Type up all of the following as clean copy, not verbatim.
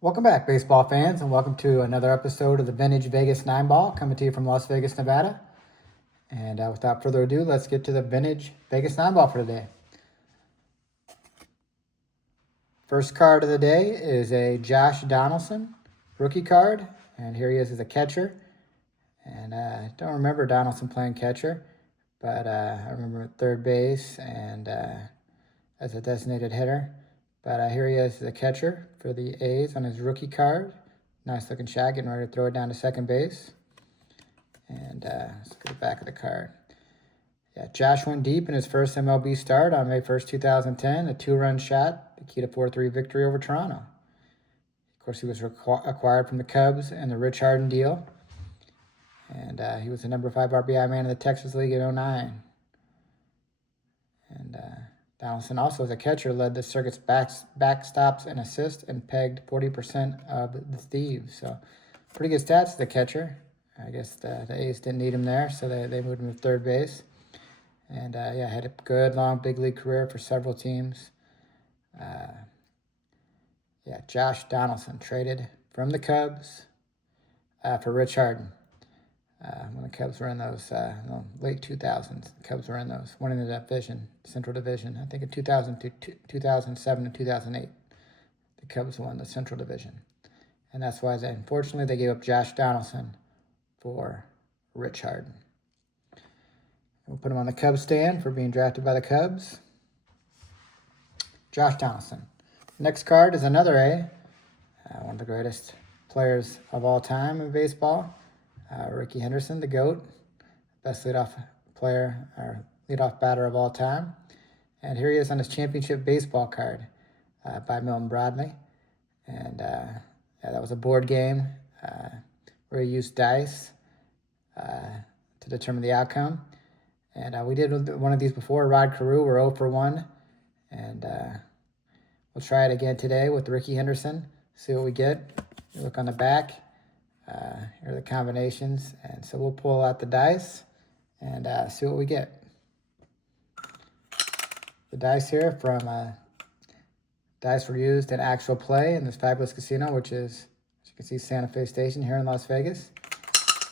Welcome back, baseball fans, and welcome to another episode of the Vintage Vegas 9 Ball, coming to you from Las Vegas, Nevada. And without further ado, let's get to the Vintage Vegas 9 Ball for today. First card of the day is a Josh Donaldson rookie card, and here he is as a catcher. And I don't remember Donaldson playing catcher, but I remember at third base and as a designated hitter. But here he is as a catcher for the A's on his rookie card. Nice looking shot, getting ready to throw it down to second base. And let's look at the back of the card. Yeah, Josh went deep in his first MLB start on May 1st, 2010. A 2-run shot, the key to 4-3 victory over Toronto. Of course, he was acquired from the Cubs in the Rich Harden deal. And he was the number 5 RBI man in the Texas League in 2009. And Donaldson also, as a catcher, led the circuit's backstops and assists and pegged 40% of the Thieves. So pretty good stats as the catcher. I guess the A's didn't need him there, so they moved him to third base. And, had a good, long, big league career for several teams. Josh Donaldson traded from the Cubs for Rich Harden. When the Cubs were in those late 2000s, the Cubs were in those, winning the division, Central Division. I think in 2007 and 2008, the Cubs won the Central Division. And that's why, unfortunately, they gave up Josh Donaldson for Rich Harden. We'll put him on the Cubs stand for being drafted by the Cubs. Josh Donaldson. Next card is another A, one of the greatest players of all time in baseball. Ricky Henderson, the GOAT, best leadoff player or leadoff batter of all time. And here he is on his championship baseball card by Milton Bradley. And that was a board game where he used dice to determine the outcome. And we did one of these before, Rod Carew. We're 0 for 1. And we'll try it again today with Ricky Henderson, see what we get. You look on the back. Here are the combinations, and so we'll pull out the dice and see what we get. The dice here from dice were used in actual play in this fabulous casino, which is, as you can see, Santa Fe Station here in Las Vegas.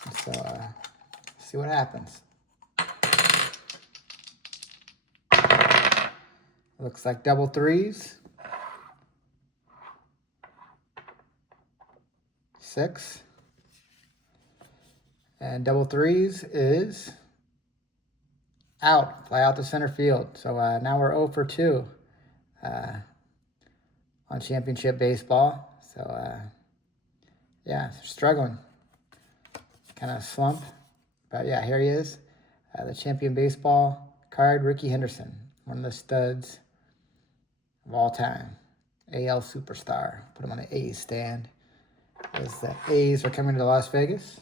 And so see what happens. Looks like double threes. 6. And double threes is out, fly out to center field. So now we're 0 for 2 on championship baseball. So, struggling. Kind of slump. But, here he is. The champion baseball card, Ricky Henderson. One of the studs of all time. AL superstar. Put him on the A's stand. As the A's are coming to Las Vegas.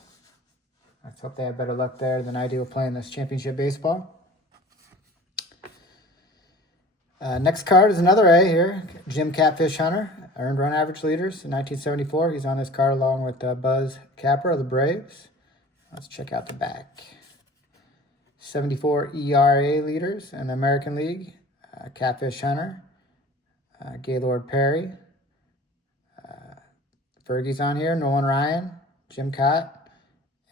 Let's hope they have better luck there than I do with playing this championship baseball. Next card is another A here. Jim Catfish Hunter, earned run average leaders in 1974. He's on this card along with Buzz Capper of the Braves. Let's check out the back. 74 ERA leaders in the American League. Catfish Hunter, Gaylord Perry. Fergie's on here, Nolan Ryan, Jim Cott,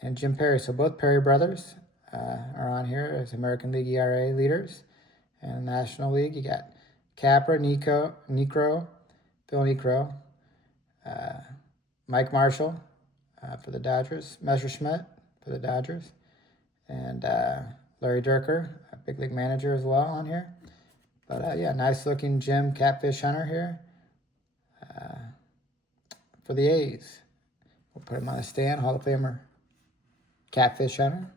and Jim Perry. So both Perry brothers are on here as American League ERA leaders. And National League, you got Capra, Phil Niekro, Mike Marshall for the Dodgers, Messerschmidt for the Dodgers, and Larry Durker, a big league manager as well on here. But nice looking Jim Catfish Hunter here for the A's. We'll put him on the stand, Hall of Famer Catfish Hunter.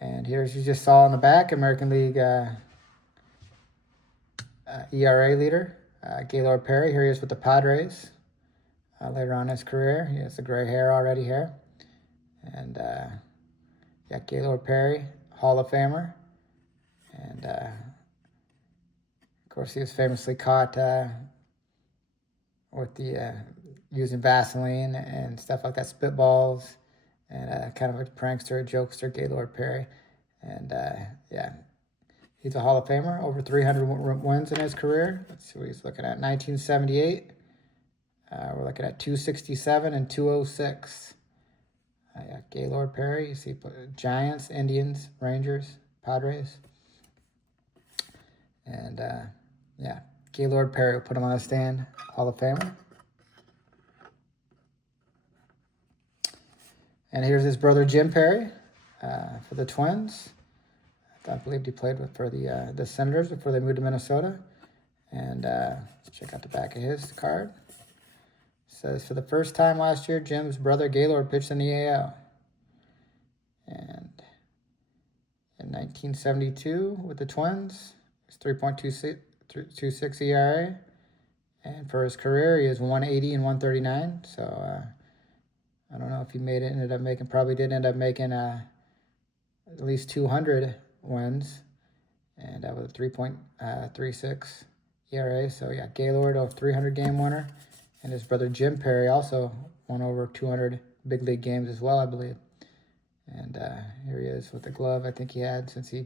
And here, as you just saw on the back, American League ERA leader, Gaylord Perry. Here he is with the Padres later on in his career. He has the gray hair already here. And, Gaylord Perry, Hall of Famer. And, of course, he was famously caught with the using Vaseline and stuff like that, spitballs, and kind of a prankster, a jokester, Gaylord Perry. And, He's a Hall of Famer, over 300 wins in his career. Let's see what he's looking at. 1978. We're looking at 267 and 206. Yeah, Gaylord Perry. You see Giants, Indians, Rangers, Padres. And yeah, Gaylord Perry, will put him on the stand, Hall of Famer. And here's his brother Jim Perry for the Twins. I believe he played for the Senators before they moved to Minnesota. And let's check out the back of his card. It says, for the first time last year, Jim's brother Gaylord pitched in the AL. And in 1972 with the Twins, it's 3.26 ERA. And for his career, he is 180 and 139. So I don't know if he probably did end up making at least 200 wins. And that was a 3.36 ERA. So yeah, Gaylord, a 300 game winner. And his brother Jim Perry also won over 200 big league games as well, I believe. And here he is with the glove I think he had since he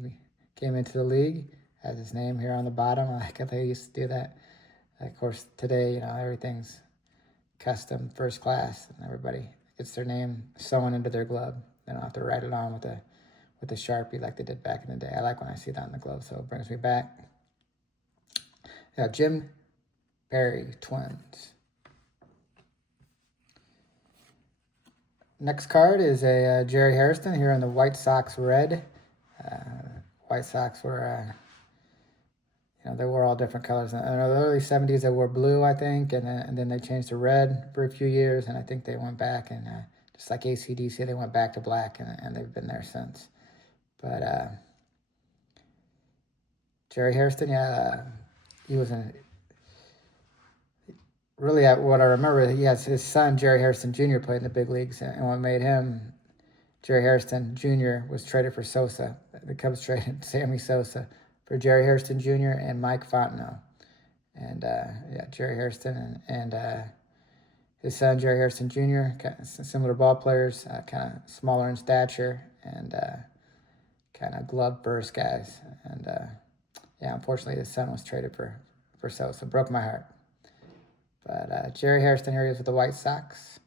came into the league. Has his name here on the bottom. I like how they used to do that. Of course, today, everything's custom, first class, and everybody gets their name sewn into their glove. They don't have to write it on with a Sharpie like they did back in the day. I like when I see that on the glove, so it brings me back. Yeah, Jim Perry, Twins. Next card is a Jerry Hairston here in the White Sox red. White Sox were, they wore all different colors. In the early 70s, they wore blue, I think, and then they changed to red for a few years, and I think they went back, and just like AC/DC, they went back to black, and they've been there since. But Jerry Hairston, he was really, what I remember, he has his son, Jerry Hairston Jr., played in the big leagues, and what made him, Jerry Hairston Jr., was traded for Sosa. The Cubs traded Sammy Sosa for Jerry Hairston Jr. and Mike Fontenot. And, Jerry Hairston and his son, Jerry Hairston Jr., kind of similar ball players, kind of smaller in stature, and kind of glove-burst guys. And, unfortunately, his son was traded for Sosa. Broke my heart. But Jerry Hairston here is with the White Sox.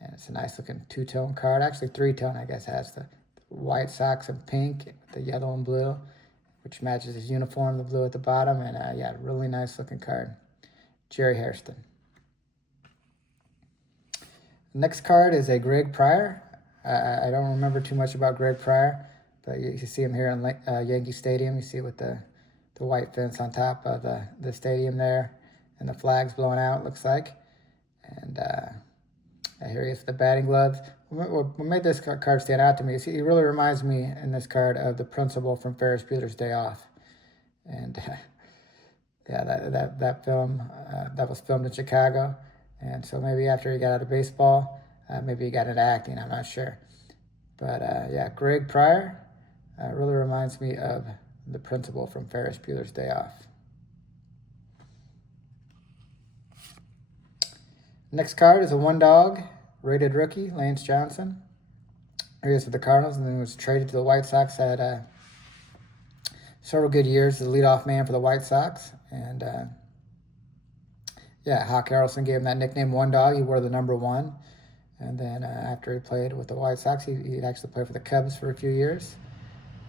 And it's a nice-looking two-tone card. Actually, three-tone, I guess, has the White Sox in pink, the yellow and blue, which matches his uniform, the blue at the bottom. And, really nice-looking card. Jerry Hairston. Next card is a Greg Pryor. I don't remember too much about Greg Pryor, but you see him here in Yankee Stadium. You see with the white fence on top of the stadium there, and the flags blowing out, looks like. And here he is with the batting gloves. What made this card stand out to me is he really reminds me in this card of the principal from Ferris Bueller's Day Off. And that film, that was filmed in Chicago. And so maybe after he got out of baseball, maybe he got into acting, I'm not sure. But Greg Pryor really reminds me of the principal from Ferris Bueller's Day Off. Next card is a one-dog rated rookie, Lance Johnson. He was with the Cardinals and then was traded to the White Sox. Had several good years as the leadoff man for the White Sox. And, Hawk Harrelson gave him that nickname, One Dog. He wore the number 1. And then after he played with the White Sox, he'd actually played for the Cubs for a few years.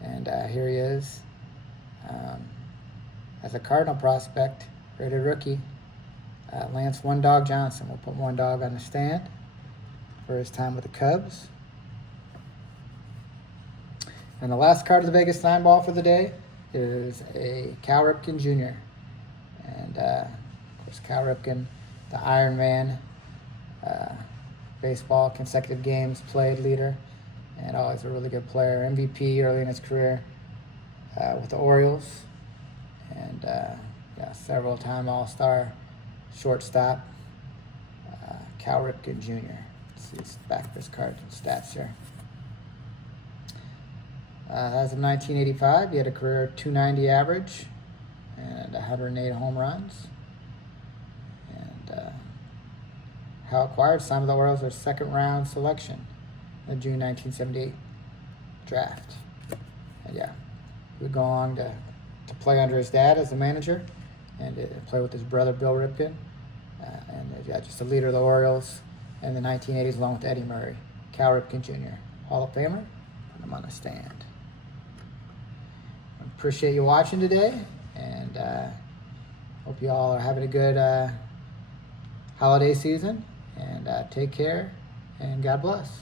And here he is as a Cardinal prospect, rated rookie. Lance One Dog Johnson. We'll put One Dog on the stand for his time with the Cubs. And the last card of the Vegas 9 ball for the day is a Cal Ripken Jr. And, of course, Cal Ripken, the Iron Man, baseball, consecutive games played leader, and always a really good player. MVP early in his career with the Orioles. And, several-time All-Star shortstop, Cal Ripken Jr. Let's see his back of his card stats here. As of 1985, he had a career 290 average and 108 home runs. And how acquired, signed with the Orioles, their second-round selection in the June 1978 draft. And he would go on to to play under his dad as the manager, and to play with his brother Bill Ripken, and just a leader of the Orioles in the 1980s, along with Eddie Murray. Cal Ripken Jr., Hall of Famer. Put him on the stand. Appreciate you watching today, and hope you all are having a good holiday season, and take care, and God bless.